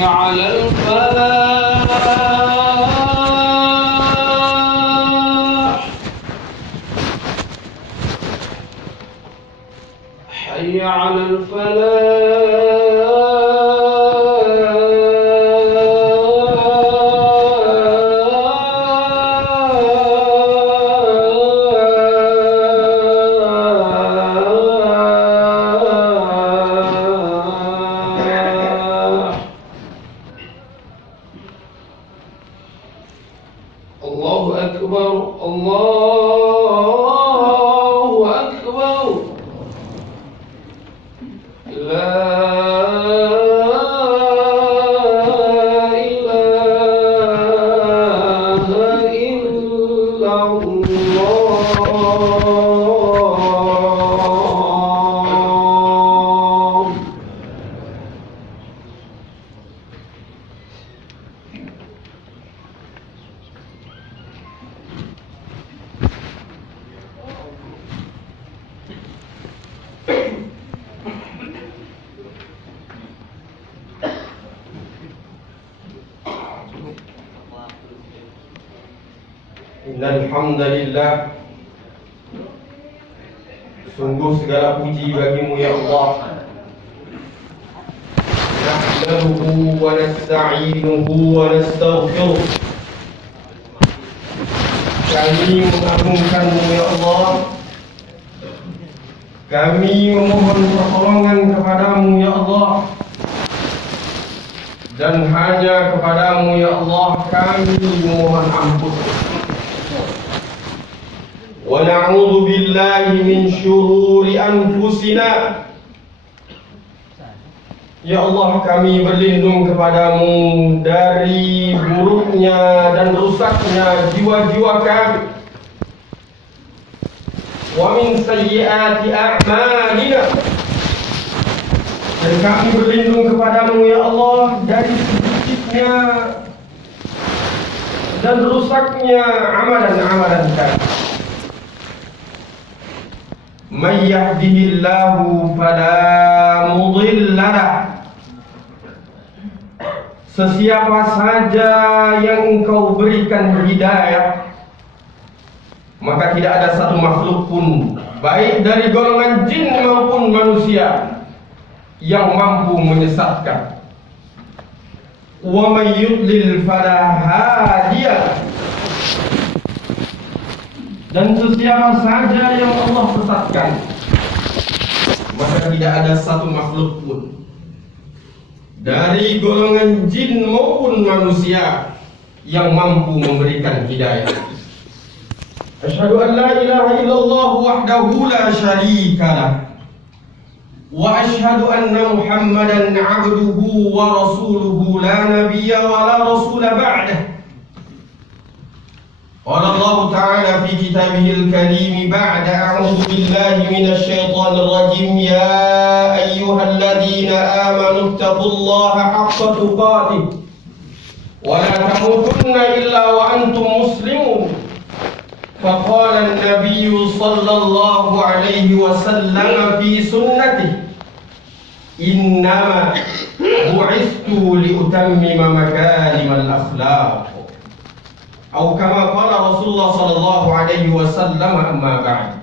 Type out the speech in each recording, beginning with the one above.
حي على الفلاح حي على Alhamdulillah, sungguh segala puji bagimu ya Allah. Nahmaduhu wa nasta'inuhu wa nastaghfiruh. Kami mengagungkanmu ya Allah. Kami memohon pertolongan kepadamu ya Allah. Dan hanya kepadamu ya Allah kami memohon ampun. Wa na'udzu billahi min syururi anfusina. Ya Allah, kami berlindung kepadamu dari buruknya dan rusaknya jiwa-jiwa kami. Wa min sayyiati a'malina. Dan kami berlindung kepadamu ya Allah dari sedikitnya dan rusaknya amalan-amalan kami. Man yahdihillahu fala mudilla lah. Sesiapa saja yang engkau berikan hidayah, maka tidak ada satu makhluk pun, baik dari golongan jin maupun manusia, yang mampu menyesatkan. Wa may yudlil fala hadiya. Dan sesiapa saja yang Allah sesatkan, maka tidak ada satu makhluk pun, dari golongan jin maupun manusia, yang mampu memberikan hidayah. Asyhadu an la ilaha illallah wahdahu la syarika lah. Wa asyhadu anna Muhammadan abduhu wa rasuluhu la nabiyya wa la rasula ba'dah. قال الله تعالى في كتابه الكريم بعد أعوذ بالله من الشيطان الرجيم يا أيها الذين آمنوا اتقوا الله حق تقاته ولا تموتن إلا وأنتم مسلمون فقال النبي صلى الله عليه وسلم في سنته إنما بعثت لأتمم مكارم الأخلاق atau kama qala Rasulullah sallallahu alaihi wasallam, amma ba'd.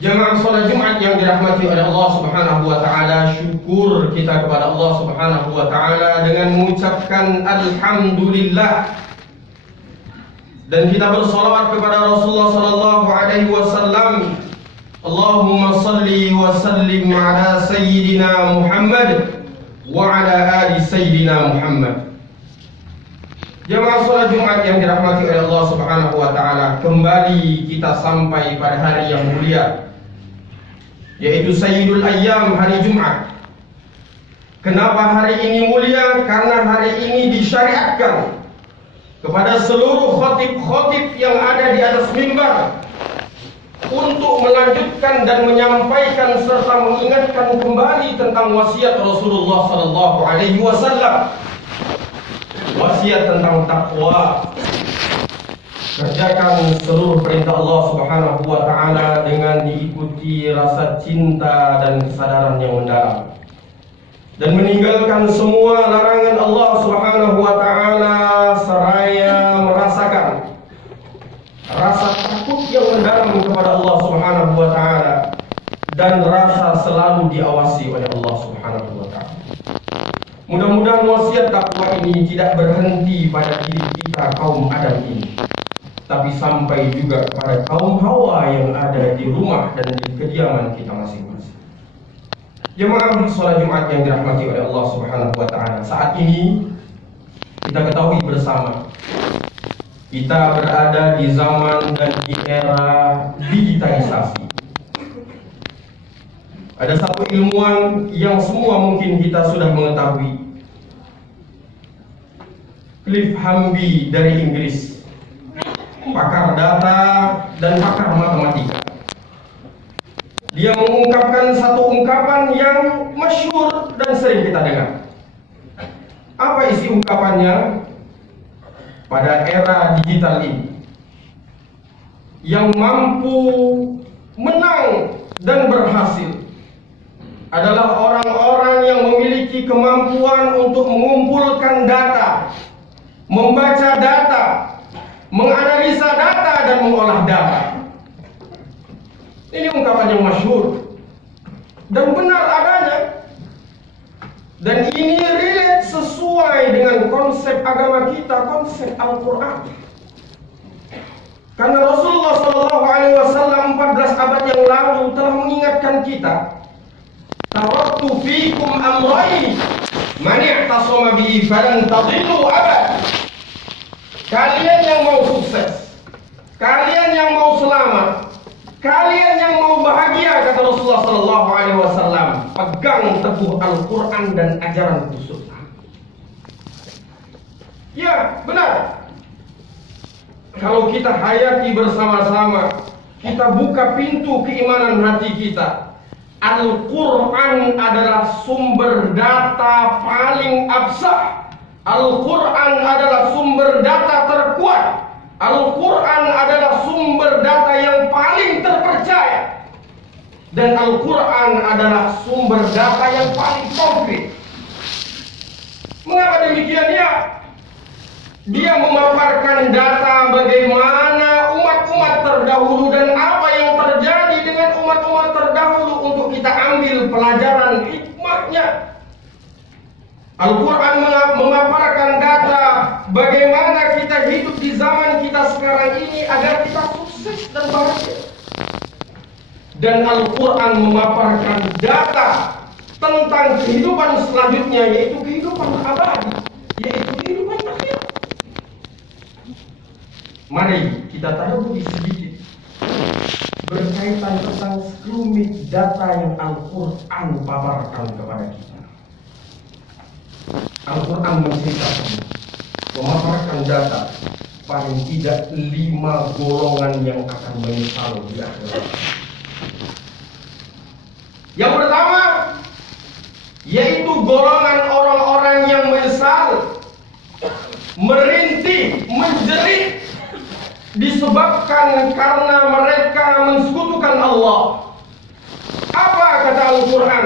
Jemaah salat Jumat yang dirahmati oleh Allah Subhanahu wa taala, syukur kita kepada Allah Subhanahu wa taala dengan mengucapkan alhamdulillah, dan kita bersalawat kepada Rasulullah sallallahu alaihi wasallam. Allahumma salli wa sallim ala sayyidina Muhammad wa ala ali sayyidina Muhammad. Jemaah salat Jumat yang dirahmati oleh Allah Subhanahu wa taala, kembali kita sampai pada hari yang mulia, yaitu Sayyidul Ayyam, hari Jumat. Kenapa hari ini mulia? Karena hari ini disyariatkan kepada seluruh khatib-khatib yang ada di atas mimbar untuk melanjutkan dan menyampaikan serta mengingatkan kembali tentang wasiat Rasulullah sallallahu alaihi wasallam. Wasiat tentang takwa. Kerjakan seluruh perintah Allah Subhanahu wa taala dengan diikuti rasa cinta dan kesadaran yang mendalam. dan meninggalkan semua larangan Allah Subhanahu wa taala seraya merasakan rasa takut yang mendalam kepada Allah Subhanahu wa taala dan rasa selalu diawasi oleh Allah Subhanahu wa taala. Mudah-mudahan wasiat takwa ini tidak berhenti pada diri kita kaum Adam ini, tapi sampai juga kepada kaum Hawa yang ada di rumah dan di kediaman kita masing-masing. Jemaah sholat Jumat yang dirahmati oleh Allah Subhanahu wa taala, saat ini kita ketahui bersama kita berada di zaman dan di era digitalisasi. Ada satu ilmuwan yang semua mungkin kita sudah mengetahui, Cliff Hamby dari Inggris, pakar data dan pakar matematika. Dia mengungkapkan satu ungkapan yang masyhur dan sering kita dengar. Apa isi ungkapannya? Pada era digital ini, yang mampu menang dan berhasil adalah orang-orang yang memiliki kemampuan untuk mengumpulkan data, membaca data, menganalisa data, dan mengolah data. Ini ungkapan yang masyhur dan benar adanya, dan ini relate sesuai dengan konsep agama kita, konsep Al-Quran. Karena Rasulullah SAW 14 abad yang lalu telah mengingatkan kita, taraktu fikum amrayn man i'tasama bihi falan tadillu abad. Kalian yang mau sukses, kalian yang mau selamat, kalian yang mau bahagia, kata Rasulullah SAW, pegang teguh Al-Quran dan ajaran Sunnah. Ya, benar. Kalau kita hayati bersama-sama, kita buka pintu keimanan hati kita. Al-Quran adalah sumber data paling absah. Al-Quran adalah sumber data terkuat. Al-Quran adalah sumber data yang paling terpercaya. Dan Al-Quran adalah sumber data yang paling konkret. Mengapa demikian ya? Dia memaparkan data bagaimana umat-umat terdahulu dan apa yang terjadi dengan umat-umat terdahulu untuk kita ambil pelajaran hikmahnya. Al-Quran memaparkan data bagaimana kita hidup di zaman kita sekarang ini agar kita sukses dan bahagia. Dan Al-Quran memaparkan data tentang kehidupan selanjutnya, yaitu kehidupan abadi, yaitu kehidupan akhirat. Mari kita tahu sedikit berkaitan tentang sekelumit data yang Al-Quran paparkan kepada kita. Al-Quran menceritakan, memaparkan data paling tidak 5 golongan yang akan menyesal di akhirat. Yang pertama, yaitu golongan orang-orang yang menyesal, merintih, menjerit, disebabkan karena mereka mensekutukan Allah. Apa kata Al-Quran?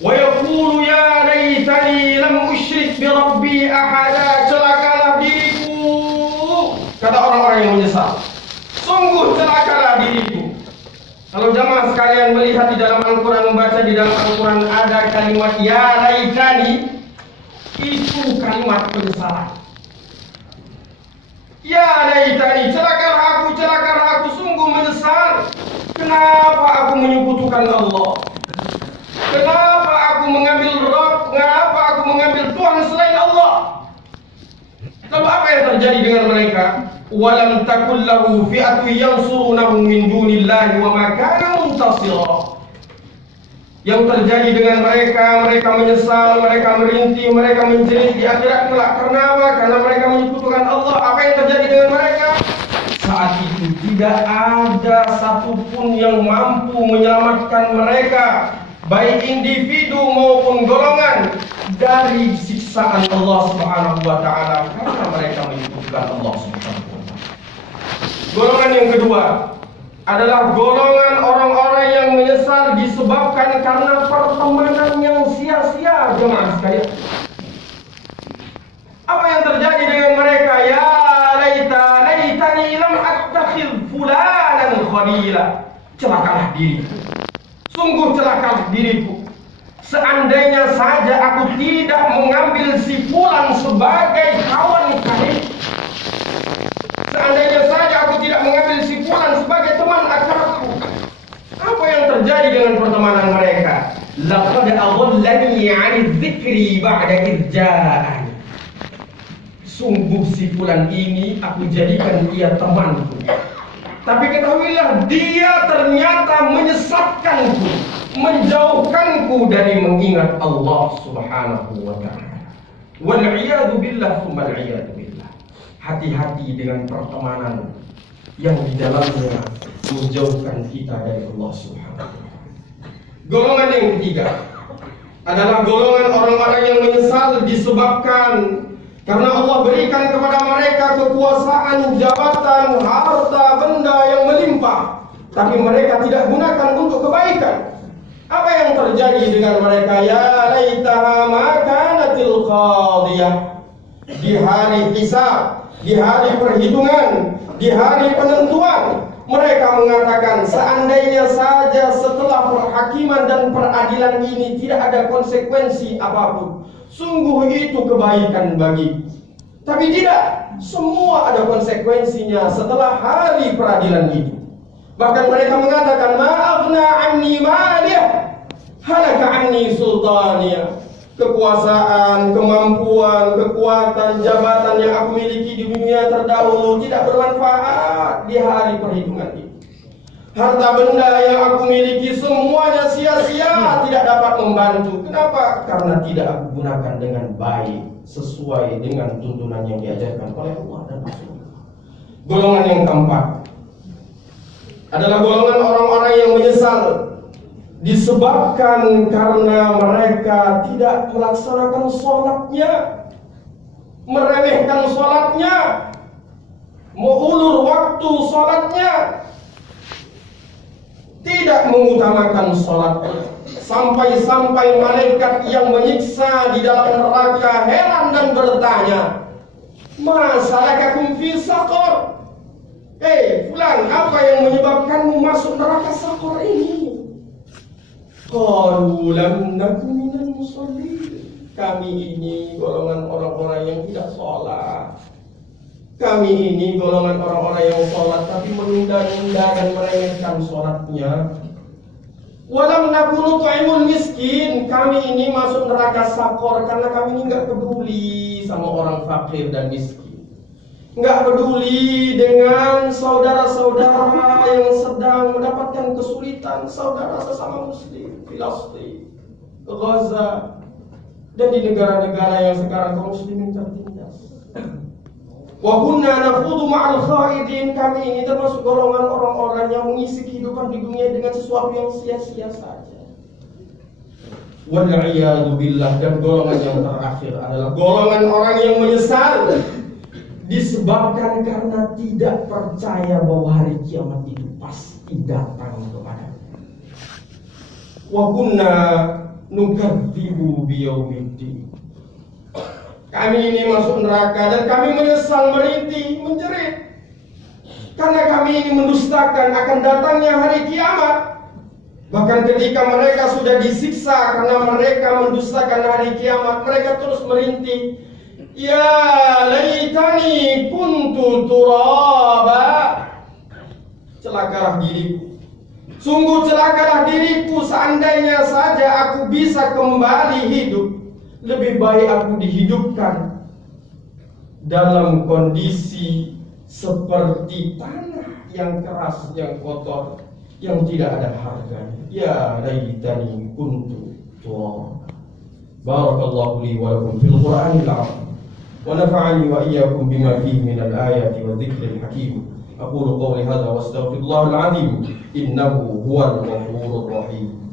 Wa yaqulu ya laitani lam usyrik bi rabbi ahada. Celakalah diriku, kata orang-orang yang menyesal. Sungguh celakalah diriku. Kalau jamaah sekalian melihat di dalam Al-Quran, membaca di dalam Al-Quran ada kalimat ya laitani, itu kalimat penyesalan. Ya laitani, celakalah aku, sungguh menyesal. Kenapa aku menyekutukan Allah? Kenapa aku mengambil Rabb? Kenapa aku mengambil Tuhan selain Allah? Lalu apa yang terjadi dengan mereka? Walam takul lahu fi'atun yansurunahu min dunillahi wa ma kana muntasira. Yang terjadi dengan mereka, mereka menyesal, mereka merintih, mereka menjerit di akhirat kelak. Kenapa? Karena mereka menyekutukan Allah. Apa yang terjadi dengan mereka? Saat itu tidak ada satupun yang mampu menyelamatkan mereka, baik individu maupun golongan, dari siksaan Allah Subhanahu wa taala karena mereka menyekutukan Allah Subhanahu wa taala. Golongan yang kedua, adalah golongan orang-orang yang menyesal disebabkan karena pertemanan yang sia-sia, jemaah sekalian. Apa yang terjadi dengan mereka? Ya laitani lam attakhidh fulanan khalila. Celakalah diriku. Sungguh celakalah diriku. Seandainya saja aku tidak mengambil si fulan sebagai kawan karib. Seandainya saja aku tidak mengambil si fulan sebagai teman akrabku. Apa yang terjadi dengan pertemanan mereka? Laqad adallani 'ani dzikri ba'da idh ja'ani. Sungguh si fulan ini aku jadikan dia temanku, tapi ketahuilah dia ternyata menyesatkanku, menjauhkanku dari mengingat Allah Subhanahu wa ta'ala. Wal 'iyadu billah tsumma al 'iyadu billah. Hati-hati dengan pertemanan yang di dalamnya menjauhkan kita dari Allah Subhanahu wa ta'ala. Golongan yang ketiga adalah golongan orang-orang yang menyesal disebabkan karena Allah berikan kepada mereka kekuasaan, jabatan, harta, benda yang melimpah, tapi mereka tidak gunakan untuk kebaikan. Apa yang terjadi dengan mereka? Ya laitaha ma kanatil qadiyah. Di hari hisab, di hari perhitungan, di hari penentuan, mereka mengatakan, seandainya saja setelah perhakiman dan peradilan ini tidak ada konsekuensi apapun, sungguh itu kebaikan bagiku. Tapi tidak, semua ada konsekuensinya setelah hari peradilan itu. Bahkan mereka mengatakan, ma'aghna anni maliyah, halaka anni sultaniyah. Kekuasaan, kemampuan, kekuatan, jabatan yang aku miliki di dunia terdahulu tidak bermanfaat di hari perhitungan itu. Harta benda yang aku miliki semuanya sia-sia, tidak dapat membantu. Kenapa? Karena tidak aku gunakan dengan baik, sesuai dengan tuntunan yang diajarkan oleh Allah dan Rasulullah. Golongan yang keempat adalah golongan orang-orang yang menyesal disebabkan karena mereka tidak melaksanakan sholatnya, meremehkan sholatnya, mengulur waktu sholatnya, tidak mengutamakan sholatnya. Sampai-sampai malaikat yang menyiksa di dalam neraka heran dan bertanya, ma salakakum fi saqar? Fulan, apa yang menyebabkanmu masuk neraka saqar ini? Qalu lam naku minal musallin. Kami ini golongan orang-orang yang tidak sholat. Kami ini golongan orang-orang yang sholat tapi menunda-nunda dan meremehkan sholatnya. Walam naku nut'imul miskin. Kami ini masuk neraka sakor karena kami ini nggak peduli sama orang fakir dan miskin. Nggak peduli dengan saudara-saudara yang sedang mendapatkan kesulitan, saudara sesama muslim, Filastin, Gaza, dan di negara-negara yang sekarang kaum muslimin tertindas. Wa kunna nakhudhu ma'al khaidin. Kami ini termasuk golongan orang-orang yang mengisi kehidupan di dunia dengan sesuatu yang sia-sia saja. Wal 'iyadu billah. Dan golongan yang terakhir adalah golongan orang yang menyesal disebabkan karena tidak percaya bahwa hari kiamat itu pasti datang kepada. Wa kunna nukadzibu biyaumiddin. Kami ini masuk neraka dan kami menyesal, merintih, menjerit karena kami ini mendustakan akan datangnya hari kiamat. Bahkan ketika mereka sudah disiksa karena mereka mendustakan hari kiamat, mereka terus merintih, ya laitani kuntu turaba. Celakalah diriku. Sungguh celakalah diriku, seandainya saja aku bisa kembali hidup. Lebih baik aku dihidupkan dalam kondisi seperti tanah yang keras, yang kotor, yang tidak ada harganya. Ya laitani kuntu turaba. Barakallahu li wa lakum fil Qur'anil 'azim. ونفعني وإياكم بما فيه من الآيات والذكر الحكيم. أقول قولي هذا وأستغفر الله العظيم إنه هو الغفور الرحيم.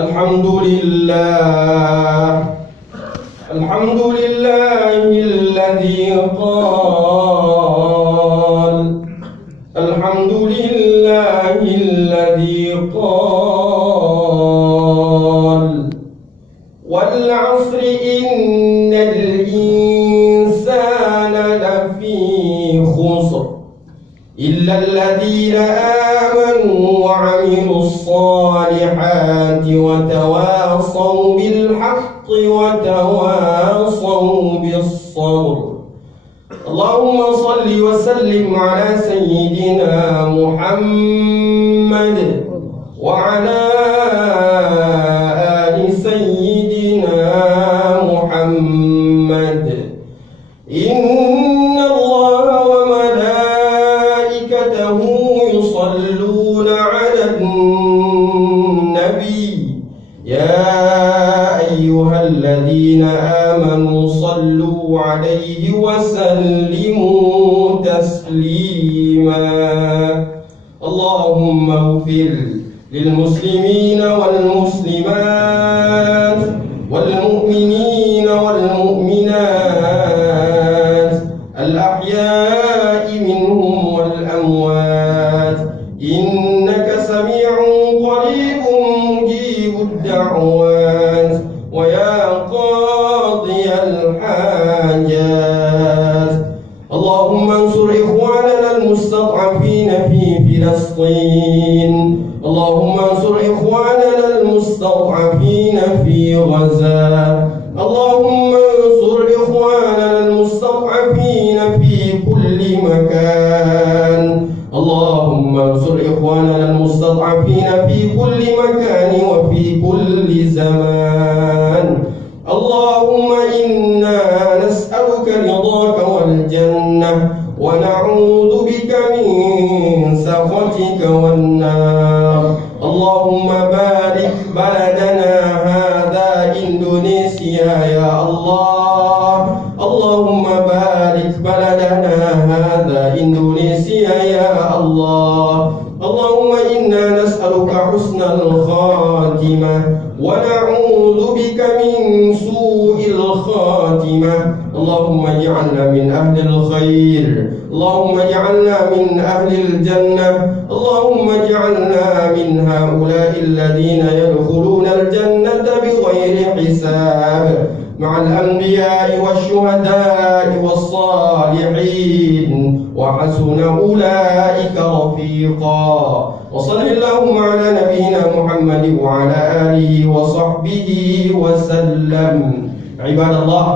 الحمد لله الذي قال الحمد لله الذي قال والعصر إن الإنسان لفي خسر إلا الذين آمنوا وعملوا الصالحات وتواصوا بالحق وتواصوا بالصبر. اللهم صل وسلم على سيدنا محمد وعلى آل سيدنا محمد. إن الله وملائكته يصلون على النبي يا أيها الذين آمنوا صلوا عليه وسلموا تسليما. اللهم اغفر للمسلمين والمسلمات والمؤمنين والمؤمنات الأحياء منهم والأموات إنك سميع قريب مجيب الدعوات ويا قاضي الحاجات. اللهم انصر إخواننا المستضعفين في فلسطين. اللهم انصر إخواننا المستضعفين في غزة. اللهم انصر إخواننا المستضعفين في كل مكان. اللهم انصر إخواننا المستضعفين في كل مكان وفي كل زمان. اللهم إنا نسألك رضاك والجنة ونعوذ بك من سخطك والنار. اللهم بارك بلدنا هذا إندونيسيا يا الله. اللهم بارك بلدنا هذا إندونيسيا يا الله. اللهم إنا نسألك حسن الخاتمة ونعوذ بك من سوء الخاتمة. اللهم اجعلنا من أهل الخير. اللهم اجعلنا من أهل الجنة. اللهم اجعلنا من هؤلاء الذين يدخلون الجنة بغير حساب مع الأنبياء والشهداء والصالحين وحسن أولئك رفيقا. وصل اللهم على نبينا محمد وعلى آله وصحبه وسلم. عباد الله،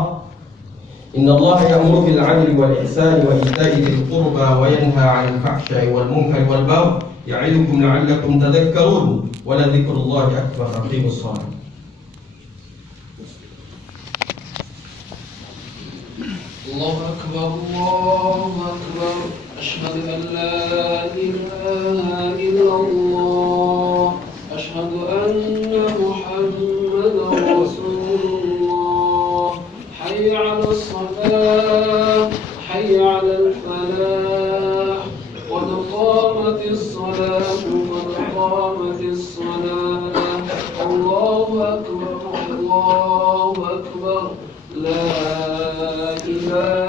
إن الله يأمر بالعدل والإحسان وإيتاء ذي القربى وينهى عن الفحشاء والمنكر والبغي يعظكم لعلكم تذكرون ولذكر الله أكبر. أقيموا الصلاة. الله أكبر الله أكبر. أشهد أن لا إله إلا الله. أشهد أن محمدا رسول الله. حي على الصلاة حي على الفلاح. قد قامت الصلاة قد قامت الصلاة. الله أكبر الله أكبر. لا إله